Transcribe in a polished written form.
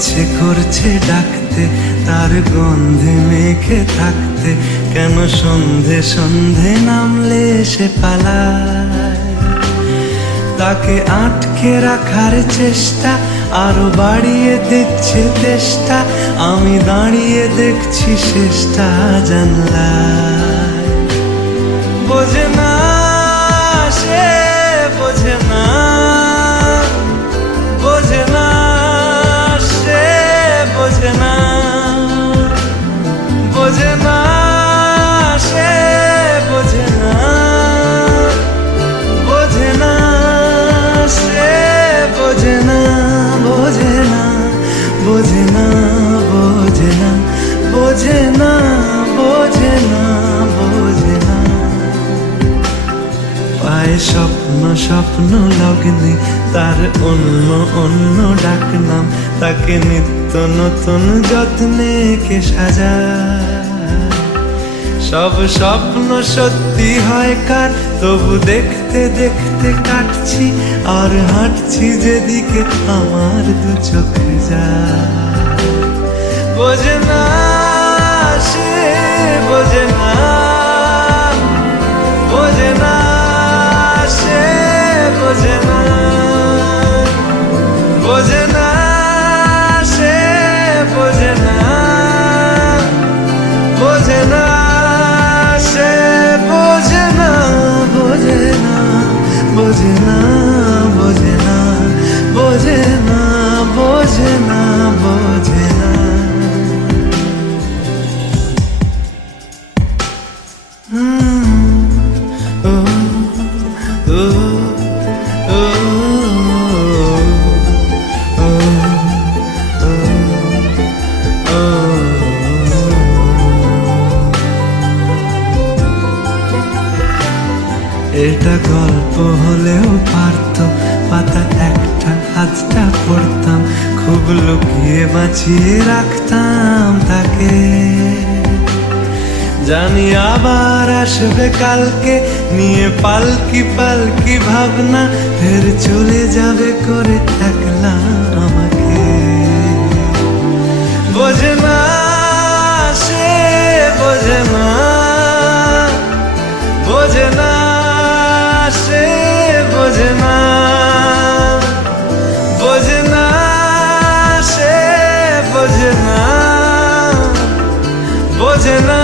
ইচ্ছে করছে ডাকতে, তার গন্ধে মেখে থাকতে, কেন সন্ধে সন্ধে নামলে সে পালায়। তাকে আটকে রাখার চেষ্টা আরো বাড়িয়ে দিচ্ছে তেষ্টা, আমি দাঁড়িয়ে দেখছি শেষটা জানলায়। বোঝে না সে, বোঝে না, বোঝে না সে, বোঝে না, বোঝে না সে, বোঝে না, বোঝে না সে, বোঝে না, বোঝে না, বোঝে না, বোঝে না, বোঝে না, বোঝে না, বোঝে না। পায়ে স্বপ্ন স্বপ্ন লগ্নে তার অন্য অন্য ডাকনাম, তাকে নিত্য নতুন যত্নে কে সাজায়। সব স্বপ্ন সত্যি হয় কার, তবু দেখতে দেখতে কাটছি আর হাঁটছি যেদিকে আমার দু চোখ যায়। বোঝে না সে, বোঝে না, বোঝে না সে, বোঝে না, বোঝে না সে, বোঝে না, বোঝে না সে, বোঝে না, বোঝে না, বোঝে না, বোঝে না, বোঝে না, বোঝে না, বোঝে না। এটা গল্প হলেও পারত, পাতা একটা হাতটা পড়তাম, খুব লুকিয়ে বাঁচিয়ে রাখতাম তাকে। জানি আবার আসবে কালকে, নিয়ে পালকি পালকি ভাবনা, ফের চলে যাবে করে একলা আমাকে। বোঝে না সে, বোঝে না, বোঝে না সে, বোঝে না, বোঝে না সে, বোঝে না, বোঝে না